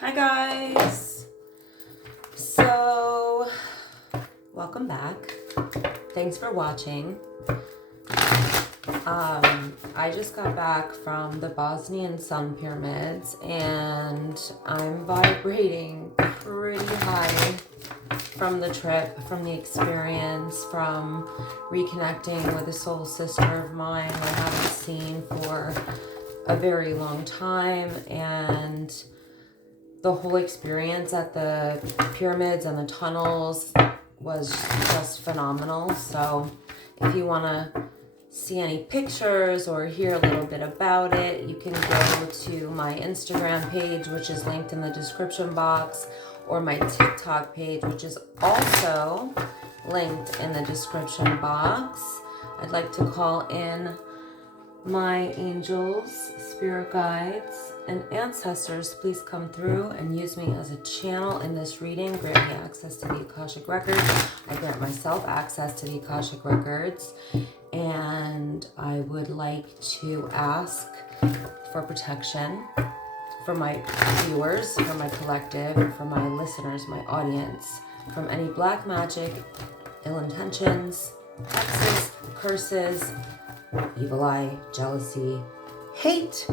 Hi guys, so welcome back. Thanks for watching. I just got back from the Bosnian Sun Pyramids and I'm vibrating pretty high from the trip, from the experience, from reconnecting with a soul sister of mine I haven't seen for a very long time, and the whole experience at the pyramids and the tunnels was just phenomenal. So if you want to see any pictures or hear a little bit about it, you can go to my Instagram page, which is linked in the description box, or my TikTok page, which is also linked in the description box. I'd like to call in my angels, spirit guides, and ancestors. Please come through and use me as a channel in this reading. Grant me access to the Akashic Records. I grant myself access to the Akashic Records. And I would like to ask for protection for my viewers, for my collective, for my listeners, my audience, from any black magic, ill intentions, hexes, curses, evil eye, jealousy, hate,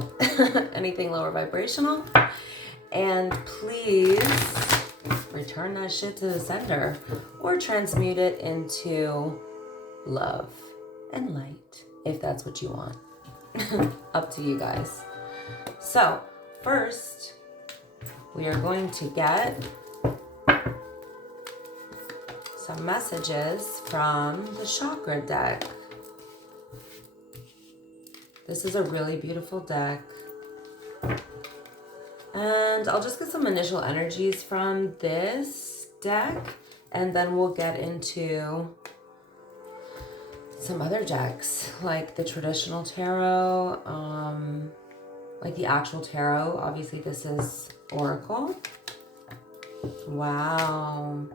anything lower vibrational. And please return that shit to the sender or transmute it into love and light, if that's what you want. Up to you guys. So first, we are going to get some messages from the chakra deck. This is a really beautiful deck. And I'll just get some initial energies from this deck, and then we'll get into some other decks, like the traditional tarot, like the actual tarot. Obviously, this is Oracle. Wow.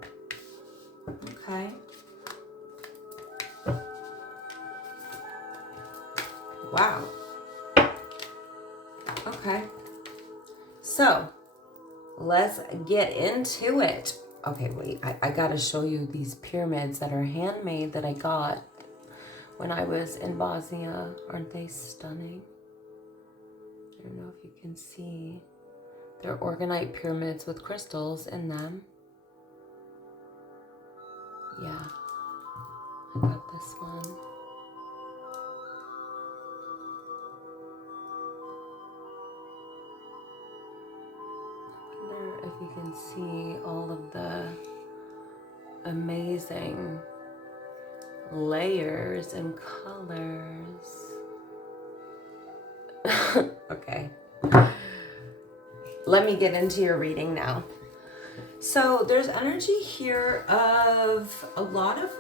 Okay. Wow. Okay. So, let's get into it. Okay, wait. I gotta show you these pyramids that are handmade that I got when I was in Bosnia. Aren't they stunning? I don't know if you can see. They're orgonite pyramids with crystals in them. Yeah. I got this one. If you can see all of the amazing layers and colors. Okay. Let me get into your reading now. So there's energy here of a lot of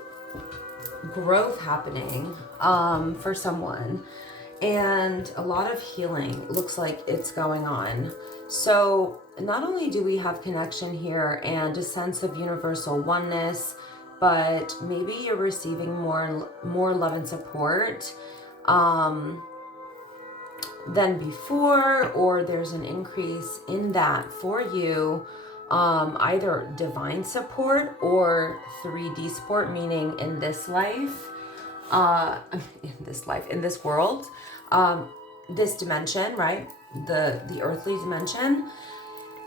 growth happening for someone, and a lot of healing looks like it's going on. So not only do we have connection here and a sense of universal oneness, but maybe you're receiving more love and support than before, or there's an increase in that for you, either divine support or 3D support, meaning in this life, in this world, this dimension, right? The earthly dimension.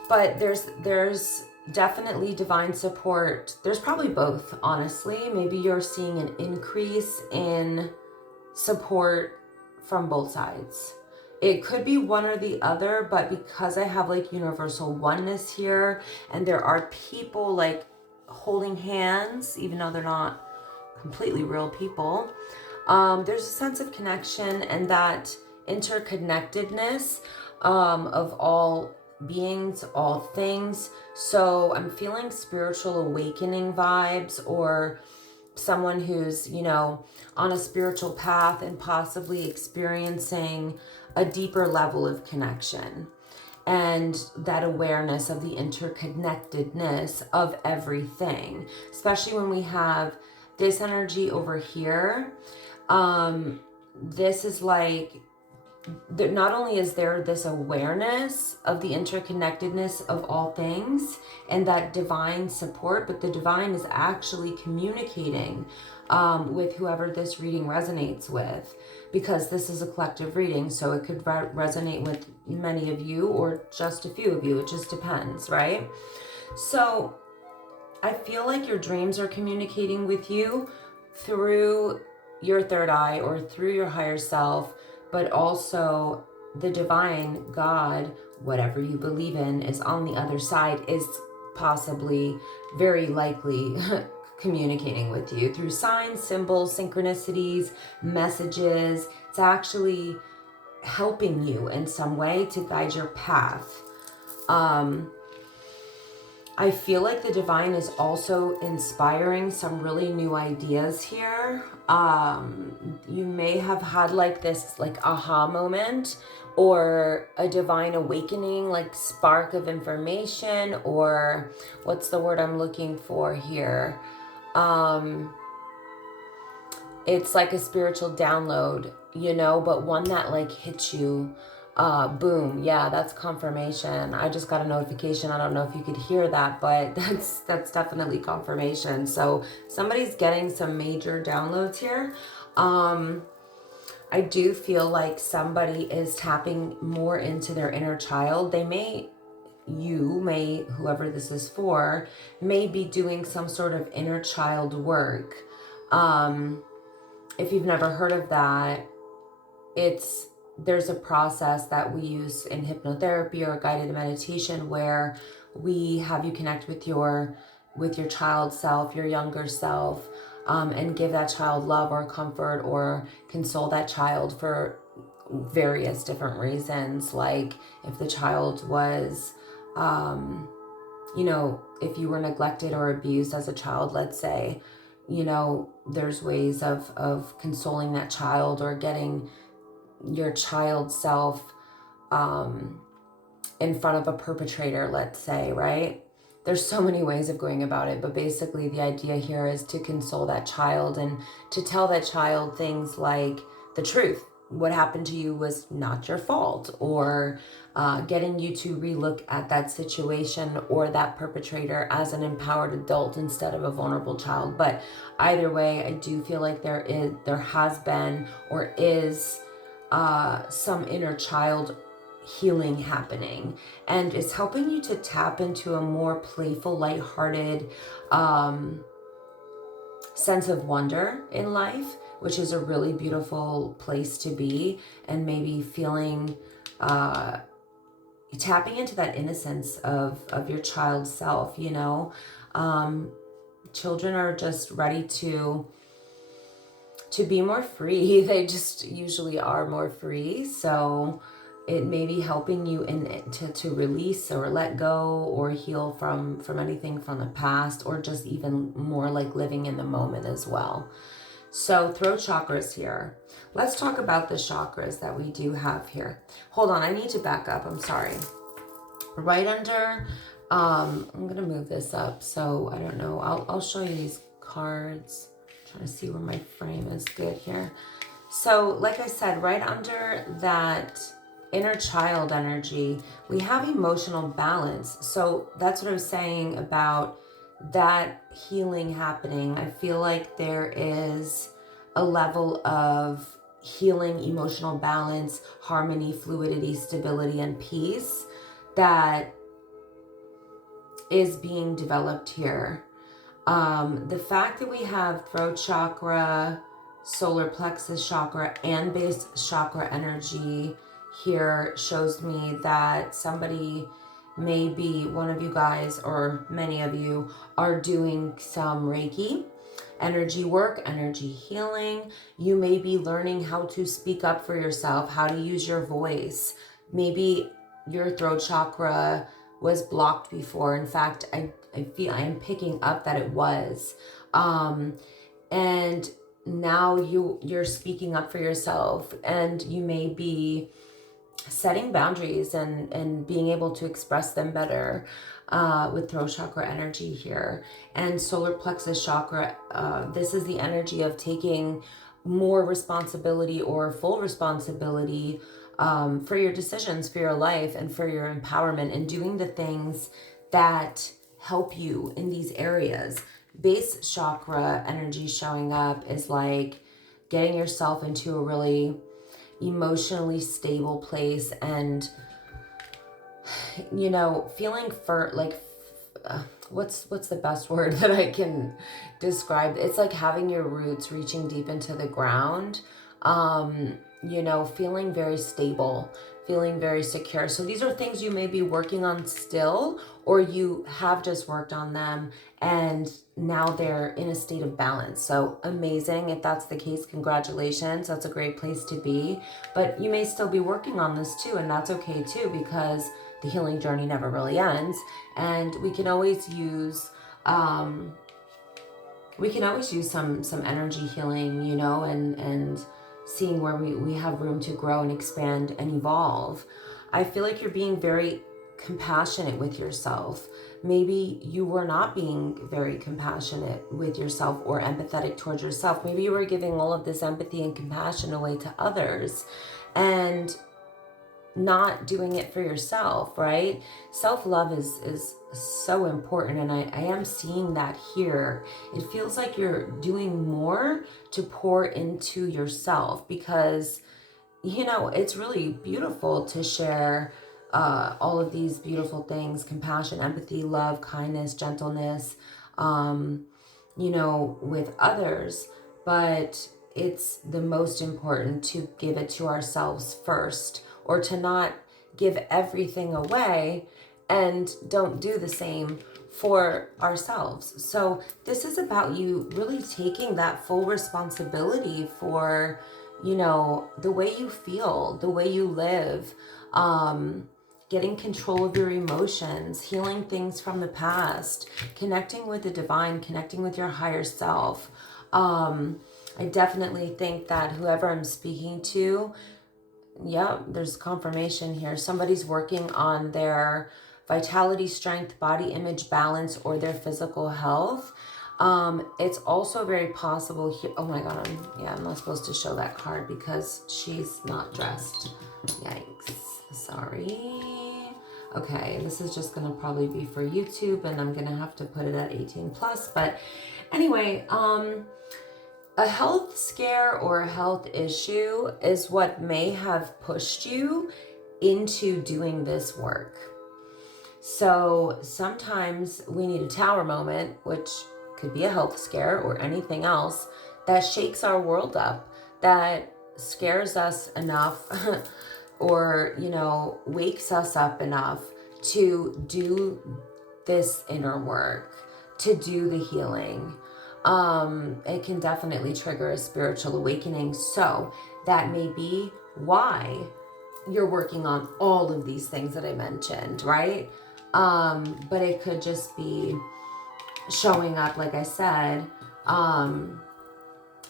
But there's definitely divine support. There's probably both, honestly. Maybe you're seeing an increase in support from both sides. It could be one or the other, but because I have like universal oneness here, and there are people like holding hands, even though they're not completely real people, there's a sense of connection and that interconnectedness of all beings, all things. So I'm feeling spiritual awakening vibes, or someone who's, you know, on a spiritual path and possibly experiencing a deeper level of connection and that awareness of the interconnectedness of everything, especially when we have this energy over here. This is like not only is there this awareness of the interconnectedness of all things and that divine support, but the divine is actually communicating with whoever this reading resonates with, because this is a collective reading, so it could resonate with many of you or just a few of you. It just depends, right? So I feel like your dreams are communicating with you through your third eye or through your higher self, but also the divine, God, whatever you believe in, is on the other side, is possibly, very likely communicating with you through signs, symbols, synchronicities, messages. It's actually helping you in some way to guide your path. I feel like the divine is also inspiring some really new ideas here. You may have had like this like aha moment or a divine awakening, like spark of information, or what's the word I'm looking for here? It's like a spiritual download, you know, but one that like hits you. Boom. Yeah, that's confirmation. I just got a notification. I don't know if you could hear that, but that's definitely confirmation. So somebody's getting some major downloads here. I do feel like somebody is tapping more into their inner child. Whoever this is for, may be doing some sort of inner child work. If you've never heard of that, there's a process that we use in hypnotherapy or guided meditation where we have you connect with your child self, your younger self, and give that child love or comfort or console that child for various different reasons. Like if the child was, if you were neglected or abused as a child, let's say, there's ways of consoling that child or getting your child self in front of a perpetrator, let's say, right? There's so many ways of going about it, but basically the idea here is to console that child and to tell that child things like the truth. What happened to you was not your fault, or getting you to relook at that situation or that perpetrator as an empowered adult instead of a vulnerable child. But either way, I do feel like there has been or is some inner child healing happening, and it's helping you to tap into a more playful, lighthearted sense of wonder in life, which is a really beautiful place to be, and maybe feeling tapping into that innocence of your child self. Children are just ready to be more free. They just usually are more free. So it may be helping you to release or let go or heal from anything from the past, or just even more like living in the moment as well. So throat chakras here. Let's talk about the chakras that we do have here. Hold on, I need to back up. I'm sorry. Right under, I'm going to move this up. So I don't know. I'll show you these cards. I'm trying to see where my frame is good here. So like I said, right under that inner child energy, we have emotional balance. So that's what I was saying about that healing happening. I feel like there is a level of healing, emotional balance, harmony, fluidity, stability, and peace that is being developed here. The fact that we have throat chakra, solar plexus chakra, and base chakra energy here shows me that somebody, maybe one of you guys or many of you, are doing some Reiki energy work, energy healing. You may be learning how to speak up for yourself, how to use your voice. Maybe your throat chakra was blocked before. In fact, I am picking up that it was. And now you're speaking up for yourself, and you may be setting boundaries and being able to express them better with throat chakra energy here. And solar plexus chakra, this is the energy of taking more responsibility or full responsibility for your decisions, for your life, and for your empowerment, and doing the things that help you in these areas. Base chakra energy showing up is like getting yourself into a really emotionally stable place, and feeling for like what's the best word that I can describe? It's like having your roots reaching deep into the ground, feeling very stable, feeling very secure. So these are things you may be working on still, or you have just worked on them and now they're in a state of balance. So amazing. If that's the case, congratulations. That's a great place to be. But you may still be working on this too, and that's okay too, because the healing journey never really ends. And we can always use some energy healing, and seeing where we have room to grow and expand and evolve. I feel like you're being very compassionate with yourself. Maybe you were not being very compassionate with yourself or empathetic towards yourself. Maybe you were giving all of this empathy and compassion away to others and not doing it for yourself, right? Self-love is so important, and I am seeing that here. It feels like you're doing more to pour into yourself, because it's really beautiful to share all of these beautiful things: compassion, empathy, love, kindness, gentleness, with others. But it's the most important to give it to ourselves first, or to not give everything away and don't do the same for ourselves. So this is about you really taking that full responsibility for, the way you feel, the way you live, getting control of your emotions, healing things from the past, connecting with the divine, connecting with your higher self. I definitely think that whoever I'm speaking to, there's confirmation here. Somebody's working on their vitality, strength, body image, balance, or their physical health. It's also very possible here. Oh my God, I'm not supposed to show that card because she's not dressed. Yikes, sorry. Okay, this is just gonna probably be for YouTube, and I'm gonna have to put it at 18 plus. But anyway, a health scare or a health issue is what may have pushed you into doing this work. So sometimes we need a tower moment, which could be a health scare or anything else that shakes our world up, that scares us enough or, wakes us up enough to do this inner work, to do the healing. It can definitely trigger a spiritual awakening. So that may be why you're working on all of these things that I mentioned, right? But it could just be showing up, like I said.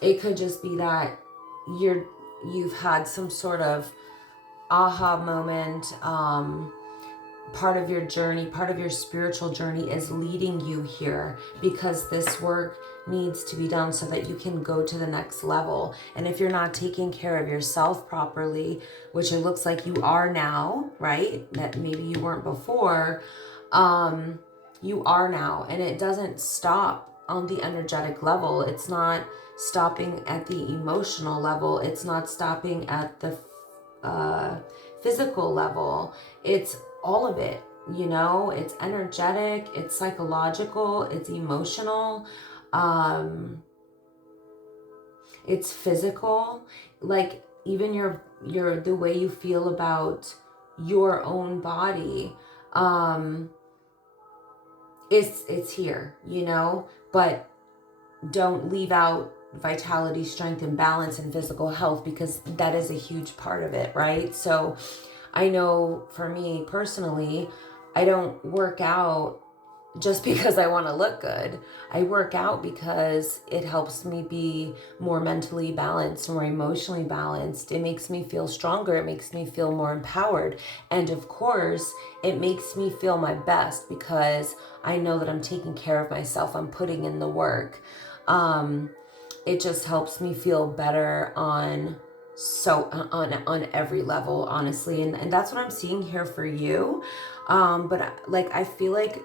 It could just be that you've had some sort of aha moment. Part of your journey, part of your spiritual journey is leading you here, because this work needs to be done so that you can go to the next level. And if you're not taking care of yourself properly, which it looks like you are now, right? That maybe you weren't before, you are now. And it doesn't stop on the energetic level. It's not stopping at the emotional level. It's not stopping at the physical level. It's all of it, it's energetic, it's psychological, it's emotional, it's physical, like even your the way you feel about your own body, it's here, but don't leave out vitality, strength, and balance, and physical health, because that is a huge part of it, right? So I know for me personally, I don't work out just because I want to look good. I work out because it helps me be more mentally balanced, more emotionally balanced. It makes me feel stronger. It makes me feel more empowered. And of course, it makes me feel my best because I know that I'm taking care of myself. I'm putting in the work. It just helps me feel better on so on every level, honestly, and that's what I'm seeing here for you. But like I feel like